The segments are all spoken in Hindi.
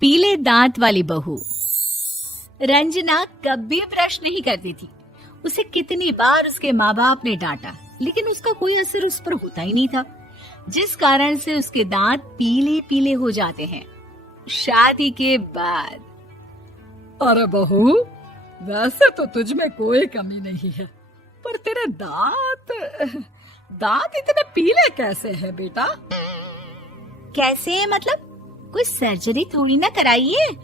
पीले दांत वाली बहू। रंजना कभी ब्रश नहीं करती थी। उसे कितनी बार उसके माँ बाप ने डांटा, लेकिन उसका कोई असर उस पर होता ही नहीं था, जिस कारण से उसके दांत पीले पीले हो जाते हैं। शादी के बाद अरे बहू, वैसे तो तुझ में कोई कमी नहीं है, पर तेरे दांत इतने पीले कैसे हैं बेटा? कैसे मतलब? कोई सर्जरी थोड़ी ना कराइए।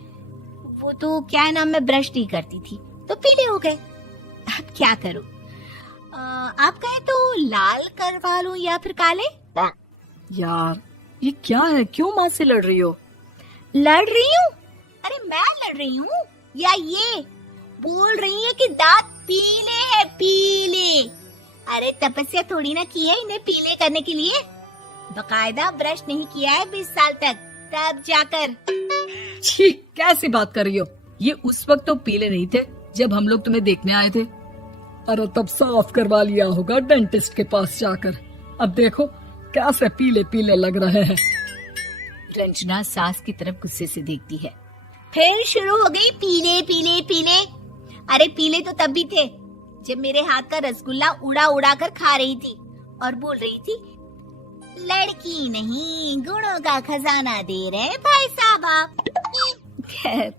वो तो क्या नाम, मैं ब्रश नहीं करती थी तो पीले हो गए। अब क्या करूं? आप कहें तो लाल करवा लूं या फिर काले? यार ये क्या है, क्यों माँ से लड़ रही हो? लड़ रही हूँ? अरे मैं लड़ रही हूँ या ये बोल रही है कि दांत पीले हैं, पीले। अरे तपस्या थोड़ी ना की है इन्हें पीले करने के लिए। बकायदा ब्रश नहीं किया है 20 साल तक, तब जाकर। छी, कैसी बात कर रही हो? ये उस वक्त तो पीले नहीं थे जब हम लोग तुम्हें देखने आए थे। अरे तब साफ करवा लिया होगा डेंटिस्ट के पास जाकर। अब देखो कैसे पीले पीले लग रहे हैं। रंजना सास की तरफ गुस्से से देखती है। फिर शुरू हो गई पीले पीले पीले। अरे पीले तो तब भी थे जब मेरे हाथ का रसगुल्ला उड़ा उड़ा कर खा रही थी और बोल रही थी, लड़की नहीं गुणों का खजाना दे रहे भाई साहब आप। खैर,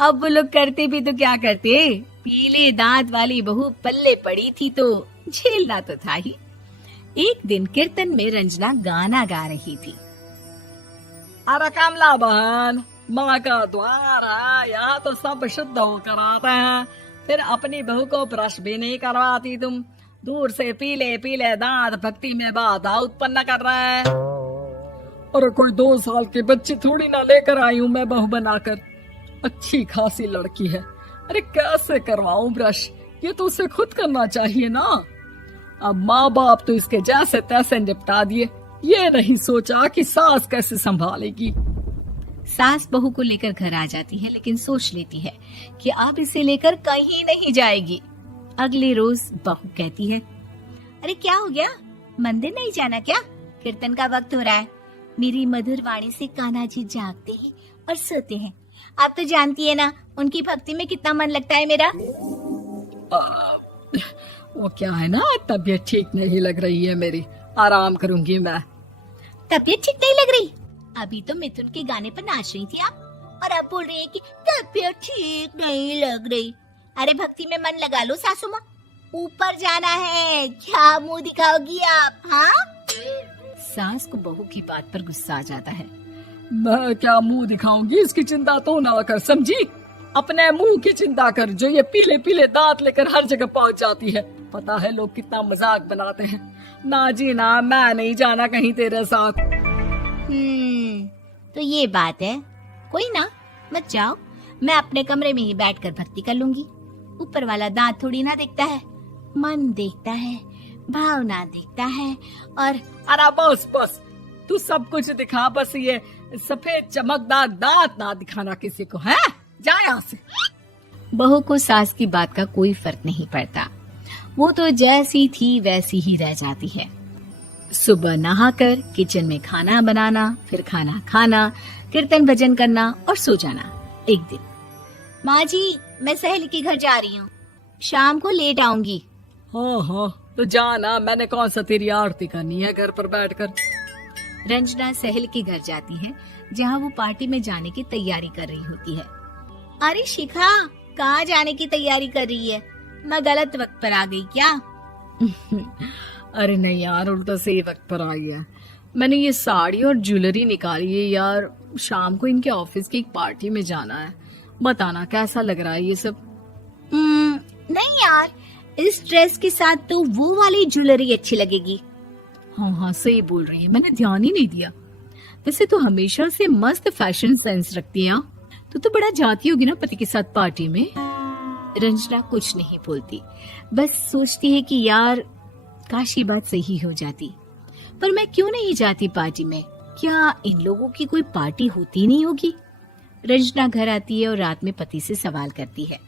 अब वो लोग करते भी तो क्या करते, पीले दांत वाली बहू पल्ले पड़ी थी तो झेलना तो था ही। एक दिन कीर्तन में रंजना गाना गा रही थी। अरे कमला बहन, माँ का द्वार है, यहाँ तो सब शुद्ध होकर आते हैं, फिर अपनी बहू को ब्रश भी नहीं करवाती तुम। दूर से पीले पीले दांत भक्ति में बाधा उत्पन्न कर रहे हैं। अरे कोई 2 साल की बच्ची थोड़ी ना लेकर आई हूँ मैं बहू बनाकर। अच्छी खासी लड़की है, अरे कैसे करवाऊं ब्रश? ये तो उसे खुद करना चाहिए ना। अब माँ बाप तो इसके जैसे तैसे निपटा दिए, ये नहीं सोचा कि सास कैसे संभालेगी। सास बहू को लेकर घर आ जाती है, लेकिन सोच लेती है कि अब इसे लेकर कहीं नहीं जाएगी। अगले रोज बहू कहती है, अरे क्या हो गया, मंदिर नहीं जाना क्या? कीर्तन का वक्त हो रहा है। मेरी मधुर वाणी से कान्हा जी जागते हैं और सोते हैं। आप तो जानती है ना उनकी भक्ति में कितना मन लगता है मेरा। वो क्या है ना, तबीयत ठीक नहीं लग रही है मेरी, आराम करूंगी मैं। तबीयत ठीक नहीं लग रही? अभी तो मिथुन के गाने पर नाच रही थी आप, और अब बोल रही है कि तबीयत ठीक नहीं लग रही। अरे भक्ति में मन लगा लो सासू माँ, ऊपर जाना है, क्या मुंह दिखाओगी आप? हाँ? सास को बहू की बात पर गुस्सा आ जाता है। मैं क्या मुंह दिखाऊंगी, इसकी चिंता तो ना कर, समझी? अपने मुंह की चिंता कर, जो ये पीले पीले दांत लेकर हर जगह पहुंच जाती है। पता है लोग कितना मजाक बनाते हैं। ना जी ना, मैं नहीं जाना कहीं तेरे साथ। तो ये बात है, कोई ना, मत जाओ, मैं अपने कमरे में ही बैठकर भक्ति कर लूंगी। ऊपर वाला दांत थोड़ी ना देखता है, मन देखता है, भावना देखता है। और अरे बस बस, तू सब कुछ दिखा, बस ये सफेद चमकदार दांत ना दिखाना किसी को, है? जा यहाँ से। बहू को सास की बात का कोई फर्क नहीं पड़ता, वो तो जैसी थी वैसी ही रह जाती है। सुबह नहाकर किचन में खाना बनाना, फिर खाना खाना, कीर्तन भजन करना और सो जाना। एक दिन, माँ जी मैं सहेली के घर जा रही हूँ, शाम को लेट आऊंगी। हाँ हाँ तो जाना, मैंने कौन सा तेरी आरती करनी है घर पर बैठकर। रंजना सहेली के घर जाती है, जहाँ वो पार्टी में जाने की तैयारी कर रही होती है। अरे शिखा, कहाँ जाने की तैयारी कर रही है? मैं गलत वक्त पर आ गई क्या? अरे नहीं यार, उल्टा सही वक्त पर आ गया। मैंने ये साड़ी और ज्वेलरी निकाली है यार, शाम को इनके ऑफिस की एक पार्टी में जाना है। बताना कैसा लग रहा है ये सब? नहीं यार, इस ड्रेस के साथ तो वो वाली ज्वेलरी अच्छी लगेगी। हाँ हाँ सही बोल रही है, मैंने ध्यान ही नहीं दिया। वैसे तो हमेशा से मस्त फैशन सेंस रखती है। तो बड़ा जाती होगी ना पति के साथ पार्टी में। रंजना कुछ नहीं बोलती, बस सोचती है कि यार काश ये बात सही हो जाती, पर मैं क्यों नहीं जाती पार्टी में? क्या इन लोगों की कोई पार्टी होती नहीं होगी? रंजना घर आती है और रात में पति से सवाल करती है,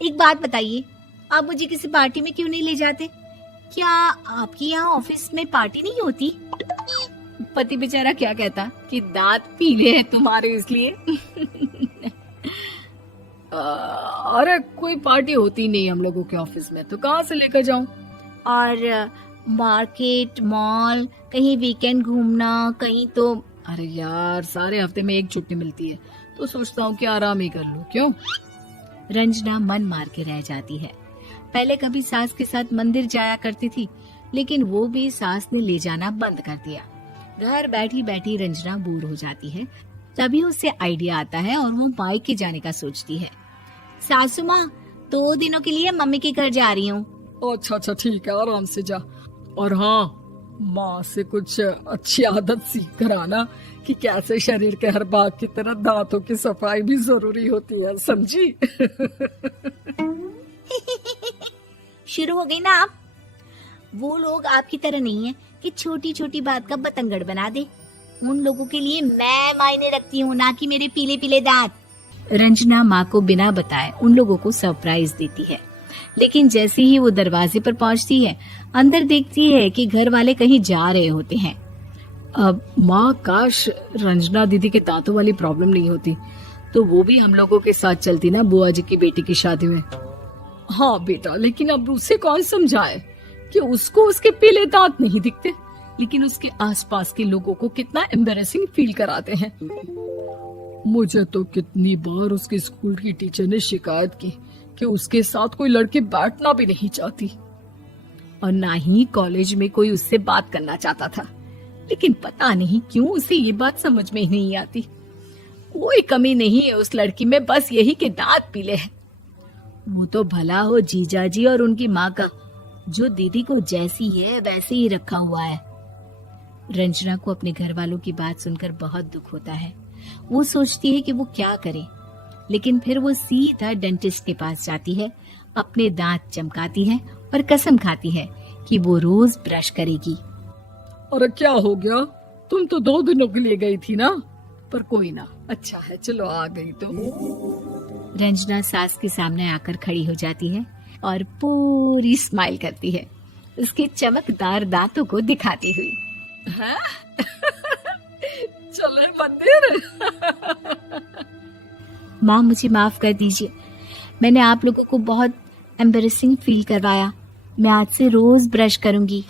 एक बात बताइए, आप मुझे किसी पार्टी में क्यों नहीं ले जाते? क्या आपकी यहाँ ऑफिस में पार्टी नहीं होती? पति बेचारा क्या कहता कि दांत पीले हैं तुम्हारे इसलिए। अरे कोई पार्टी होती नहीं हम लोगों के ऑफिस में, तो कहाँ से लेकर जाऊं? और मार्केट, मॉल, कहीं वीकेंड घूमना, कहीं तो। अरे यार, सारे हफ्ते में एक छुट्टी मिलती है, तो सोचता हूँ कि आराम ही कर लूं। क्यों? रंजना मन मार के रह जाती है। पहले कभी सास के साथ मंदिर जाया करती थी, लेकिन वो भी सास ने ले जाना बंद कर दिया। घर बैठी बैठी रंजना बोर हो जाती है। तभी उसे आइडिया आता है और वो मायके जाने का सोचती है। सासू माँ, 2 दिनों के लिए मम्मी के घर जा रही हूँ। अच्छा ठीक है, आराम से जा। और हाँ, माँ से कुछ अच्छी आदत सीख कर आना कि कैसे शरीर के हर भाग की तरह दांतों की सफाई भी जरूरी होती है, समझी? शुरू हो गई ना आप। वो लोग आपकी तरह नहीं है कि छोटी छोटी बात का बतंगड़ बना दे। उन लोगों के लिए मैं मायने रखती हूँ, ना कि मेरे पीले पीले दांत। रंजना माँ को बिना बताए उन लोगों को सरप्राइज देती है, लेकिन जैसे ही वो दरवाजे पर पहुंचती है, अंदर देखती है कि घर वाले कहीं जा रहे होते हैं। अब माँ, काश रंजना दीदी के दांतों वाली प्रॉब्लम नहीं होती, तो वो भी हम लोगों के साथ चलती ना बुआ जी की बेटी की शादी में। हाँ बेटा, लेकिन अब उसे कौन समझाए कि उसको उसके पीले दांत नहीं दिखते, लेकिन उसके आसपास के लोगों को कितना एम्बैरेसिंग फील कराते हैं। मुझे तो कितनी बार उसके स्कूल की टीचर ने शिकायत की कि उसके साथ कोई लड़की बैठना भी नहीं चाहती, और ना ही कॉलेज में कोई उससे बात करना चाहता था। लेकिन पता नहीं क्यों उसे ये बात समझ में ही नहीं आती। कोई कमी नहीं है उस लड़की में, बस यही कि दांत पीले हैं। वो तो भला हो जीजा जी और उनकी माँ का, जो दीदी को जैसी है वैसे ही रखा हुआ है। रंजना को अपने घर वालों की बात सुनकर बहुत दुख होता है। वो सोचती है कि वो क्या करे, लेकिन फिर वो सीधा डेंटिस्ट के पास जाती है, अपने दांत चमकाती है और कसम खाती है कि वो रोज ब्रश करेगी। अरे क्या हो गया? तुम तो 2 दिनों के लिए गई थी ना, पर कोई ना, अच्छा है, चलो आ गई तो। रंजना सास के सामने आकर खड़ी हो जाती है और पूरी स्माइल करती है, उसके चमकदार दांतों को दिखाती हुई। हैं? चले मंदिर। माँ, मुझे माफ कर दीजिए, मैंने आप लोगों को बहुत एम्बैरेसिंग फील करवाया। मैं आज से रोज ब्रश करूंगी।